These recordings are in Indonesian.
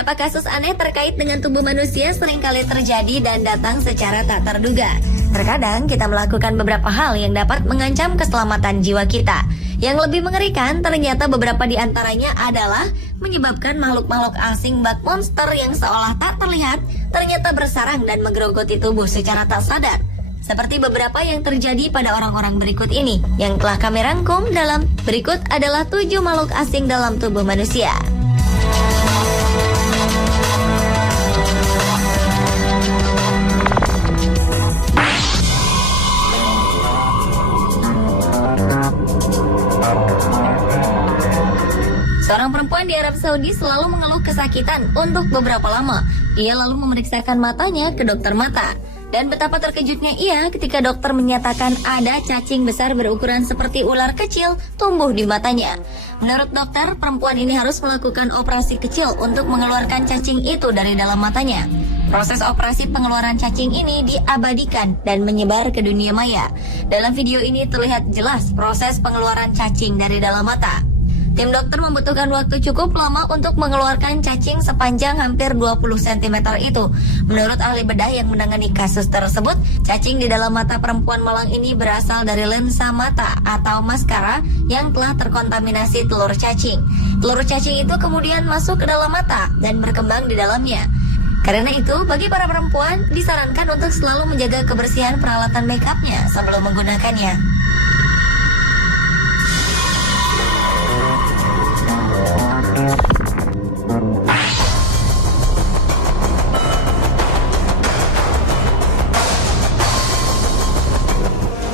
Beberapa kasus aneh terkait dengan tubuh manusia seringkali terjadi dan datang secara tak terduga. Terkadang kita melakukan beberapa hal yang dapat mengancam keselamatan jiwa kita. Yang lebih mengerikan, ternyata beberapa di antaranya adalah menyebabkan makhluk-makhluk asing bak monster yang seolah tak terlihat, ternyata bersarang dan menggerogoti tubuh secara tak sadar. Seperti beberapa yang terjadi pada orang-orang berikut ini, yang telah kami rangkum dalam berikut adalah 7 makhluk asing dalam tubuh manusia. Seorang perempuan di Arab Saudi selalu mengeluh kesakitan untuk beberapa lama. Ia lalu memeriksakan matanya ke dokter mata. Dan betapa terkejutnya ia ketika dokter menyatakan ada cacing besar berukuran seperti ular kecil tumbuh di matanya. Menurut dokter, perempuan ini harus melakukan operasi kecil untuk mengeluarkan cacing itu dari dalam matanya. Proses operasi pengeluaran cacing ini diabadikan dan menyebar ke dunia maya. Dalam video ini terlihat jelas proses pengeluaran cacing dari dalam mata. Tim dokter membutuhkan waktu cukup lama untuk mengeluarkan cacing sepanjang hampir 20 cm itu. Menurut ahli bedah yang menangani kasus tersebut, cacing di dalam mata perempuan malang ini berasal dari lensa mata atau maskara yang telah terkontaminasi telur cacing. Telur cacing itu kemudian masuk ke dalam mata dan berkembang di dalamnya. Karena itu, bagi para perempuan disarankan untuk selalu menjaga kebersihan peralatan make up-nya sebelum menggunakannya.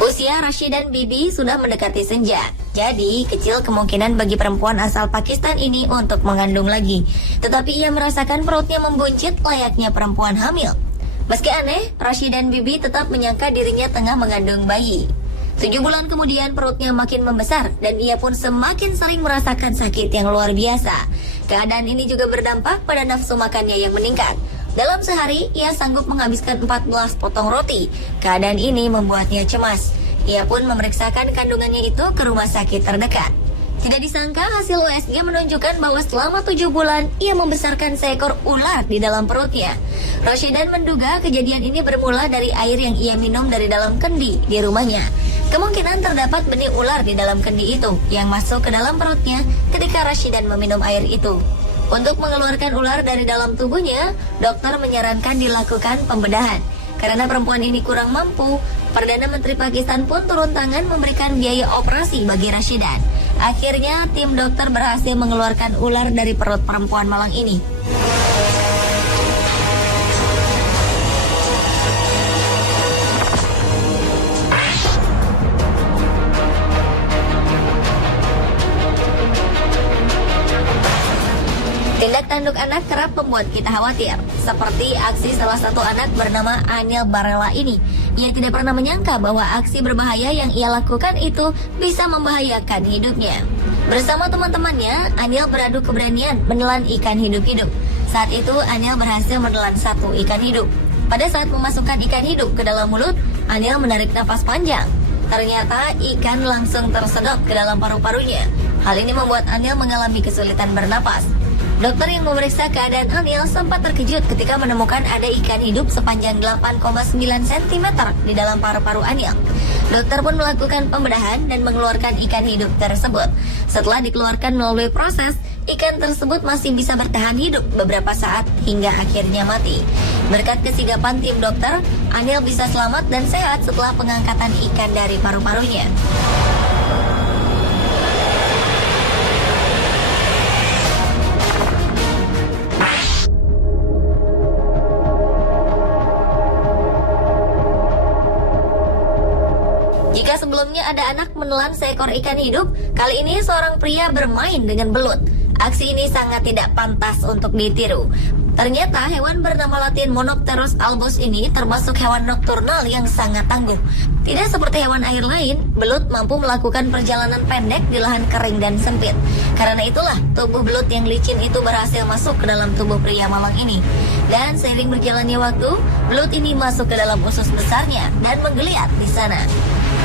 Usia Rashid dan Bibi sudah mendekati senja. Jadi, kecil kemungkinan bagi perempuan asal Pakistan ini untuk mengandung lagi. Tetapi ia merasakan perutnya membuncit layaknya perempuan hamil. Meski aneh, Rashid dan Bibi tetap menyangka dirinya tengah mengandung bayi. 7 bulan kemudian perutnya makin membesar dan ia pun semakin sering merasakan sakit yang luar biasa. Keadaan ini juga berdampak pada nafsu makannya yang meningkat. Dalam sehari, ia sanggup menghabiskan 14 potong roti. Keadaan ini membuatnya cemas. Ia pun memeriksakan kandungannya itu ke rumah sakit terdekat. Tidak disangka hasil USG menunjukkan bahwa selama 7 bulan ia membesarkan seekor ular di dalam perutnya. Rashidan menduga kejadian ini bermula dari air yang ia minum dari dalam kendi di rumahnya. Kemungkinan terdapat benih ular di dalam kendi itu yang masuk ke dalam perutnya ketika Rashidan meminum air itu. Untuk mengeluarkan ular dari dalam tubuhnya, dokter menyarankan dilakukan pembedahan. Karena perempuan ini kurang mampu, Perdana Menteri Pakistan pun turun tangan memberikan biaya operasi bagi Rashidan. Akhirnya, tim dokter berhasil mengeluarkan ular dari perut perempuan malang ini. Tindak tanduk anak kerap membuat kita khawatir, seperti aksi salah satu anak bernama Anil Barela ini. Ia tidak pernah menyangka bahwa aksi berbahaya yang ia lakukan itu bisa membahayakan hidupnya. Bersama teman-temannya, Anil beradu keberanian menelan ikan hidup-hidup. Saat itu, Anil berhasil menelan 1 ikan hidup. Pada saat memasukkan ikan hidup ke dalam mulut, Anil menarik nafas panjang. Ternyata ikan langsung tersedot ke dalam paru-parunya. Hal ini membuat Anil mengalami kesulitan bernapas. Dokter yang memeriksa keadaan Anil sempat terkejut ketika menemukan ada ikan hidup sepanjang 8,9 cm di dalam paru-paru Anil. Dokter pun melakukan pembedahan dan mengeluarkan ikan hidup tersebut. Setelah dikeluarkan melalui proses, ikan tersebut masih bisa bertahan hidup beberapa saat hingga akhirnya mati. Berkat kesigapan tim dokter, Anil bisa selamat dan sehat setelah pengangkatan ikan dari paru-parunya. Jika sebelumnya ada anak menelan seekor ikan hidup, kali ini seorang pria bermain dengan belut. Aksi ini sangat tidak pantas untuk ditiru. Ternyata hewan bernama Latin Monopterus albus ini termasuk hewan nokturnal yang sangat tangguh. Tidak seperti hewan air lain, belut mampu melakukan perjalanan pendek di lahan kering dan sempit. Karena itulah tubuh belut yang licin itu berhasil masuk ke dalam tubuh pria malang ini. Dan seiring berjalannya waktu, belut ini masuk ke dalam usus besarnya dan menggeliat di sana.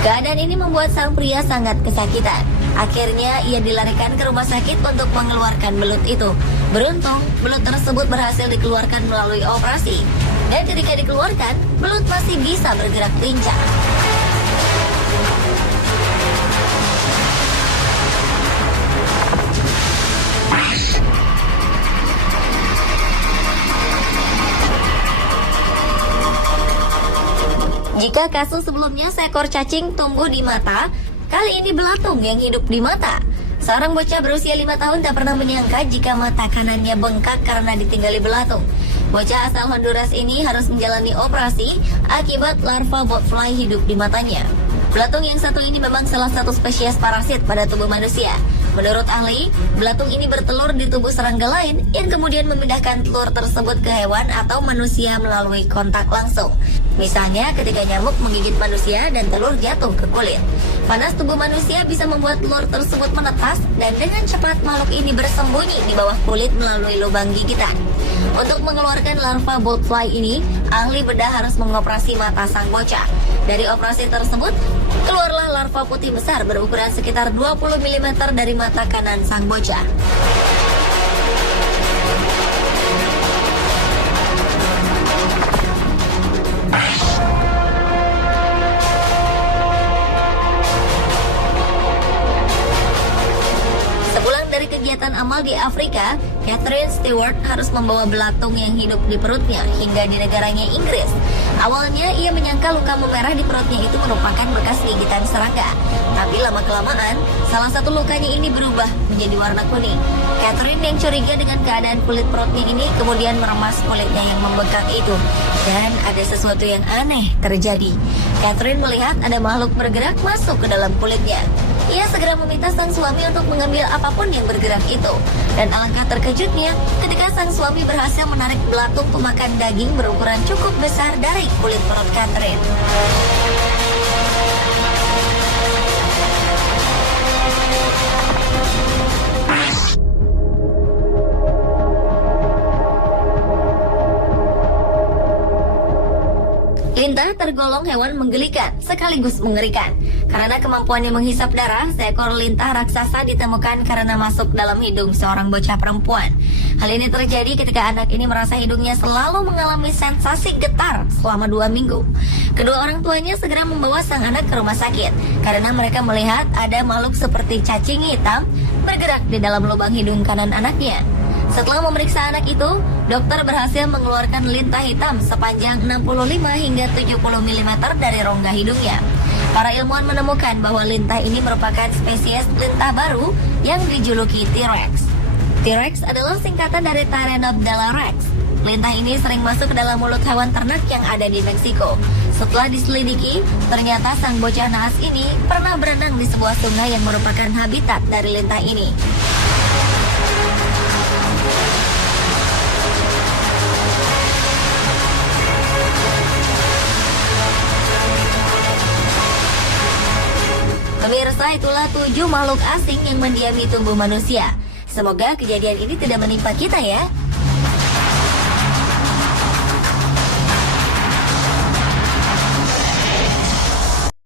Keadaan ini membuat sang pria sangat kesakitan. Akhirnya ia dilarikan ke rumah sakit untuk mengeluarkan belut itu. Beruntung, belut tersebut berhasil dikeluarkan melalui operasi. Dan ketika dikeluarkan, belut masih bisa bergerak lincah. Jika kasus sebelumnya seekor cacing tumbuh di mata, kali ini belatung yang hidup di mata. Seorang bocah berusia 5 tahun tak pernah menyangka jika mata kanannya bengkak karena ditinggali belatung. Bocah asal Honduras ini harus menjalani operasi akibat larva botfly hidup di matanya. Belatung yang satu ini memang salah satu spesies parasit pada tubuh manusia. Menurut ahli, belatung ini bertelur di tubuh serangga lain yang kemudian memindahkan telur tersebut ke hewan atau manusia melalui kontak langsung. Misalnya ketika nyamuk menggigit manusia dan telur jatuh ke kulit. Panas tubuh manusia bisa membuat telur tersebut menetas dan dengan cepat makhluk ini bersembunyi di bawah kulit melalui lubang gigitan. Untuk mengeluarkan larva botfly ini, ahli bedah harus mengoperasi mata sang bocah. Dari operasi tersebut, keluarlah larva putih besar berukuran sekitar 20 mm dari mata kanan sang bocah. Sepulang dari kegiatan amal di Afrika, Catherine Stewart harus membawa belatung yang hidup di perutnya hingga di negaranya Inggris. Awalnya ia menyangka luka memerah di perutnya itu merupakan bekas gigitan serangga. Tapi lama-kelamaan, salah satu lukanya ini berubah menjadi warna kuning. Catherine yang curiga dengan keadaan kulit perutnya ini kemudian meremas kulitnya yang membengkak itu. Dan ada sesuatu yang aneh terjadi. Catherine melihat ada makhluk bergerak masuk ke dalam kulitnya. Ia segera meminta sang suami untuk mengambil apapun yang bergerak itu. Dan alangkah terkejutnya ketika sang suami berhasil menarik belatung pemakan daging berukuran cukup besar dari kulit perut Catherine. Lintah tergolong hewan menggelikan sekaligus mengerikan. Karena kemampuannya menghisap darah, seekor lintah raksasa ditemukan karena masuk dalam hidung seorang bocah perempuan. Hal ini terjadi ketika anak ini merasa hidungnya selalu mengalami sensasi getar selama 2 minggu. Kedua orang tuanya segera membawa sang anak ke rumah sakit karena mereka melihat ada makhluk seperti cacing hitam bergerak di dalam lubang hidung kanan anaknya. Setelah memeriksa anak itu, dokter berhasil mengeluarkan lintah hitam sepanjang 65 hingga 70 mm dari rongga hidungnya. Para ilmuwan menemukan bahwa lintah ini merupakan spesies lintah baru yang dijuluki T-Rex. T-Rex adalah singkatan dari Tyrannobdala Rex. Lintah ini sering masuk ke dalam mulut hewan ternak yang ada di Meksiko. Setelah diselidiki, ternyata sang bocah naas ini pernah berenang di sebuah sungai yang merupakan habitat dari lintah ini. Pemirsa, itulah 7 makhluk asing yang mendiami tubuh manusia. Semoga kejadian ini tidak menimpa kita ya.